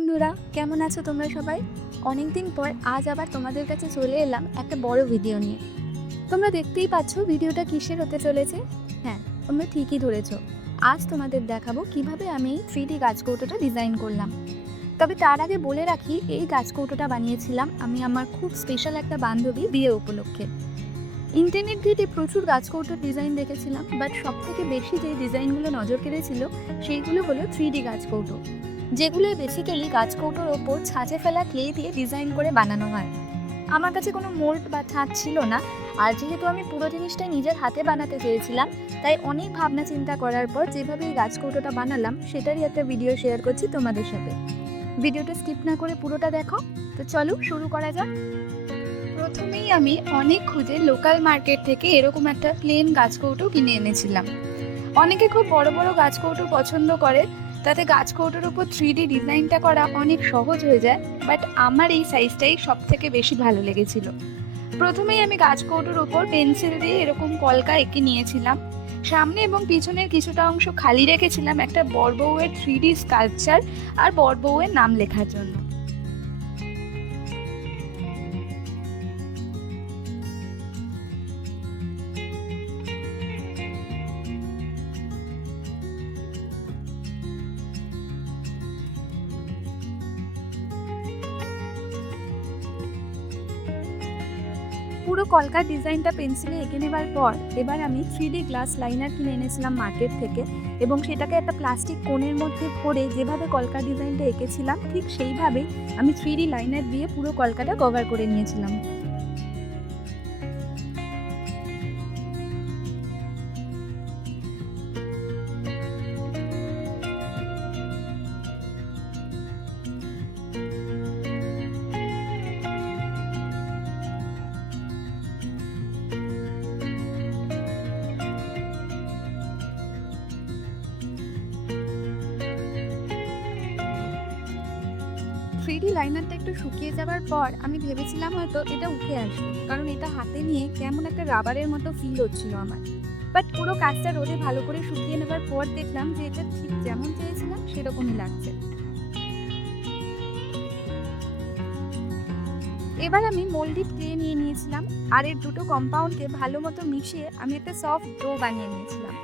বন্ধুরা, কেমন আছো তোমরা সবাই? অনেকদিন পর আজ আবার তোমাদের কাছে চলে এলাম একটা বড় ভিডিও নিয়ে। তোমরা দেখতেই পাচ্ছ ভিডিওটা কিসের হতে চলেছে। হ্যাঁ, তোমরা ঠিকই ধরেছো। আজ তোমাদের দেখাবো কিভাবে আমি 3D গাছকৌটোটা ডিজাইন করলাম। তবে তার আগে বলে রাখি, এই গাছকৌটোটা বানিয়েছিলাম আমি আমার খুব স্পেশাল একটা বান্ধবী বিয়ে উপলক্ষে। ইন্টারনেট ঘেটে প্রচুর গাছকৌটোর ডিজাইন দেখেছিলাম, বাট সবথেকে বেশি যে ডিজাইনগুলো নজর কেড়েছিল সেইগুলো হলো 3D গাছকৌটো, যেগুলো বেসিক্যালি গাছকৌটোর ওপর ছাঁচে ফেলা ক্লে দিয়ে ডিজাইন করে বানানো হয়। আমার কাছে কোনো মোল্ড বা ছাঁচ ছিল না, আর যেহেতু আমি পুরো জিনিসটা নিজের হাতে বানাতে চেয়েছিলাম, তাই অনেক ভাবনা চিন্তা করার পর যেভাবে এই গাছকৌটোটা বানালাম সেটারই একটা ভিডিও শেয়ার করছি তোমাদের সাথে। ভিডিওটা স্কিপ না করে পুরোটা দেখো। তো চলো শুরু করা যাক। প্রথমেই আমি অনেক খুঁজে লোকাল মার্কেট থেকে এরকম একটা প্লেন গাছকৌটো কিনে এনেছিলাম। অনেকে খুব বড় বড় গাছকৌটো পছন্দ করে, তাতে গাছকৌটোর উপর 3D ডিজাইনটা করা অনেক সহজ হয়ে যায়, বাট আমার এই সাইজটাই সব থেকে বেশি ভালো লেগেছিল। প্রথমেই আমি গাছকৌটোর উপর পেন্সিল দিয়ে এরকম কলকা এঁকে নিয়েছিলাম। সামনে এবং পিছনের কিছুটা অংশ খালি রেখেছিলাম একটা বড়বউয়ের 3D স্কাল্পচার আর বড়বউয়ের নাম লেখার জন্য। পুরো কলকার ডিজাইনটা পেন্সিলে এঁকে নেবার পর এবার আমি 3D গ্লাস লাইনার কিনে এনেছিলাম মার্কেট থেকে, এবং সেটাকে একটা প্লাস্টিক কোণের মধ্যে ভরে যেভাবে কলকার ডিজাইনটা এঁকেছিলাম ঠিক সেইভাবেই আমি 3D লাইনার দিয়ে পুরো কলকাটা কভার করে নিয়েছিলাম। লাইনারটা একটু শুকিয়ে যাওয়ার পর আমি ভেবেছিলাম হয়তো এটা উঠে আসবে, কারণ এটা হাতে নিয়ে কেমন একটা রাবারের মতো ফিল হচ্ছিল আমার। বাট পুরো কাজটা রোদে ভালো করে শুকিয়ে নেবার পর দেখলাম যে এটা ঠিক যেমন চেয়েছিলাম সেরকমই লাগছে। এবার আমি মোল্ডেড ক্লে নিয়ে নিয়েছিলাম, আর এর দুটো কম্পাউন্ডকে ভালো মতো মিশিয়ে আমি একটা সফট ডো বানিয়ে নিয়েছিলাম।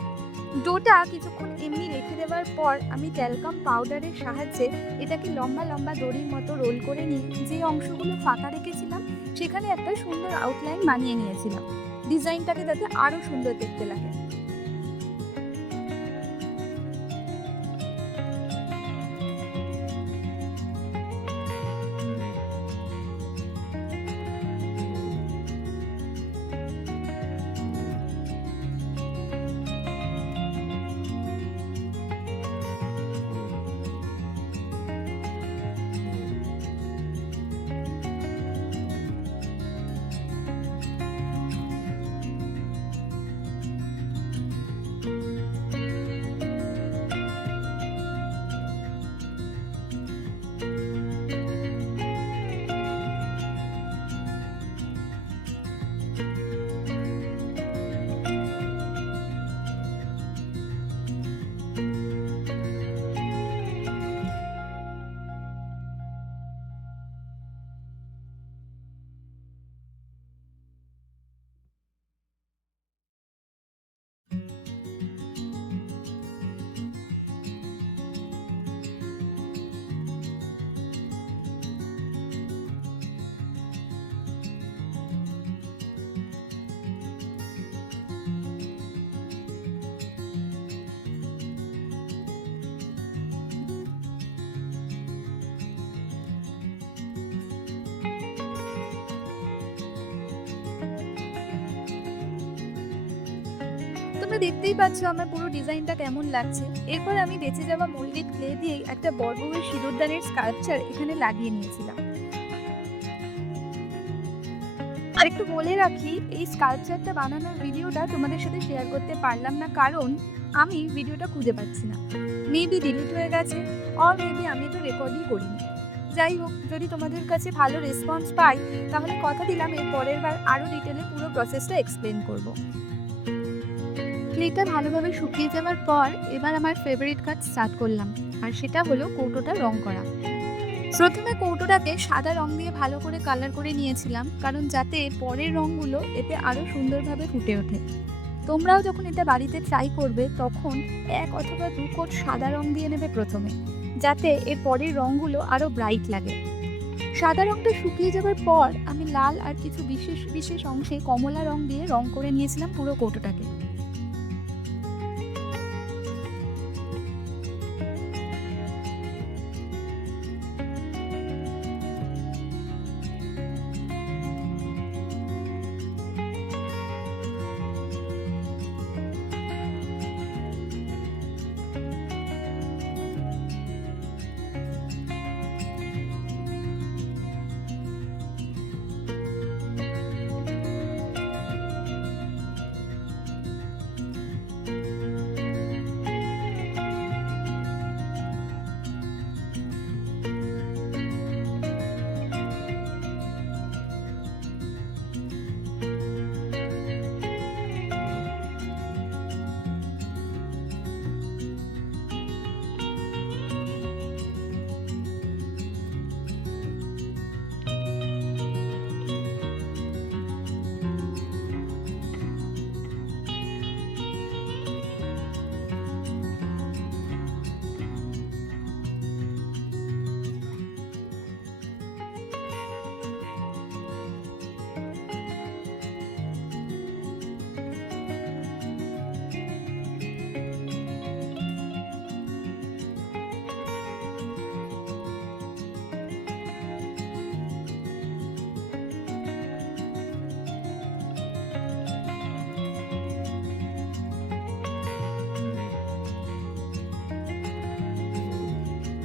ডোটা কিছুক্ষণ এমনি রেখে দেওয়ার পর আমি ট্যালকাম পাউডারের সাহায্যে এটাকে লম্বা লম্বা দড়ির মতো রোল করে নিয়ে যে অংশগুলো ফাঁকা রেখেছিলাম সেখানে একটা সুন্দর আউটলাইন বানিয়ে নিয়েছিলাম, ডিজাইনটাকে যাতে আরো সুন্দর দেখতে লাগে। তোমরা দেখতেই পাচ্ছ আমার পুরো ডিজাইনটা কেমন লাগছে। এরপর আমি বেঁচে যাওয়া মোল্ডেড ক্লে দিয়ে একটা বড়বউয়ের সিঁদুরদানের স্কাল্পচার এখানে লাগিয়ে নিয়েছিলাম। আর একটু বলে রাখি, এই স্কাল্পচারটা বানানোর ভিডিওটা তোমাদের সাথে শেয়ার করতে পারলাম না, কারণ আমি ভিডিওটা খুঁজে পাচ্ছি না। মেবি ডিলিট হয়ে গেছে, অর মেবি আমি তো রেকর্ডই করিনি। যাই হোক, যদি তোমাদের কাছে ভালো রেসপন্স পাই তাহলে কথা দিলাম এর পরের বার আরও ডিটেলে পুরো প্রসেসটা এক্সপ্লেন করব। ক্লেটা ভালোভাবে শুকিয়ে যাওয়ার পর এবার আমার ফেভারিট কাজ স্টার্ট করলাম, আর সেটা হলো কৌটোটা রং করা। প্রথমে কৌটোটাকে সাদা রং দিয়ে ভালো করে কালার করে নিয়েছিলাম, কারণ যাতে পরের রঙগুলো এতে আরও সুন্দরভাবে ফুটে ওঠে। তোমরাও যখন এটা বাড়িতে ট্রাই করবে তখন 1 অথবা 2 কোট সাদা রং দিয়ে নেবে প্রথমে, যাতে এর পরের রঙগুলো আরও ব্রাইট লাগে। সাদা রংটা শুকিয়ে যাবার পর আমি লাল আর কিছু বিশেষ বিশেষ অংশে কমলা রং দিয়ে রং করে নিয়েছিলাম পুরো কৌটোটাকে।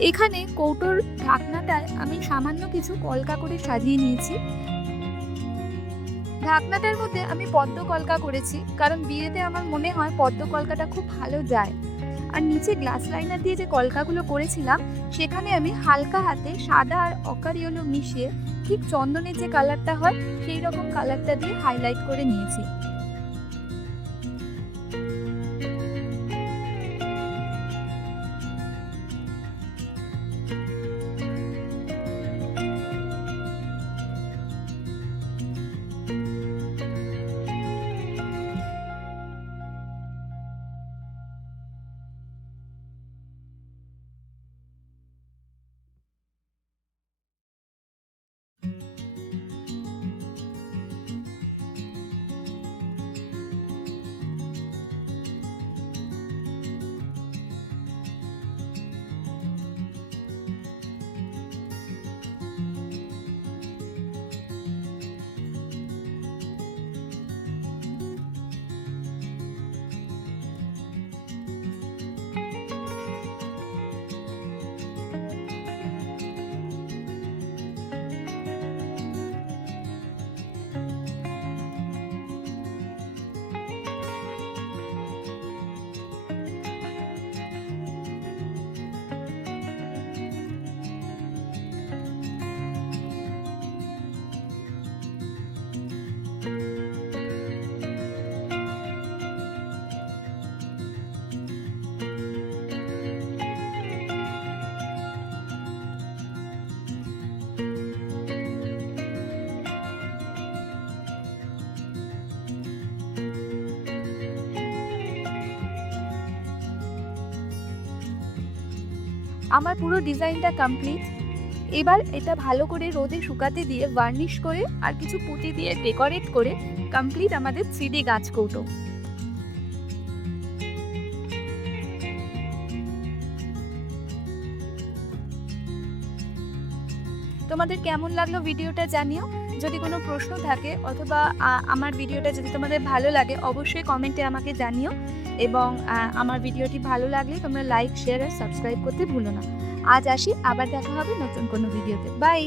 এখানে কৌটোর ঢাকনাটায় আমি সামান্য কিছু কলকা করে সাজিয়ে নিয়েছি। ঢাকনাটার মধ্যে আমি পদ্ম কলকা করেছি, কারণ বিয়েতে আমার মনে হয় পদ্ম কলকাটা খুব ভালো যায়। আর নিচে গ্লাস লাইনার দিয়ে যে কলকাগুলো করেছিলাম সেখানে আমি হালকা হাতে সাদা আর অকার ইয়েলো মিশিয়ে ঠিক চন্দনের যে কালারটা হয় সেই রকম কালারটা দিয়ে হাইলাইট করে নিয়েছি। আমার পুরো ডিজাইনটা কমপ্লিট। এবার এটা ভালো করে রোদে শুকাতে দিয়ে ভার্নিশ করে আর কিছু পুঁতি দিয়ে ডেকোরেট করে কমপ্লিট আমাদের 3D গাছ কৌটো। তোমাদের কেমন লাগলো ভিডিওটা জানিও। যদি কোনো প্রশ্ন থাকে অথবা আমার ভিডিওটা যদি তোমাদের ভালো লাগে অবশ্যই কমেন্টে আমাকে জানিও, এবং আমার ভিডিওটি ভালো লাগলে তোমরা লাইক, শেয়ার আর সাবস্ক্রাইব করতে ভুলো না। আজ আসি, আবার দেখা হবে নতুন কোনো ভিডিওতে। বাই।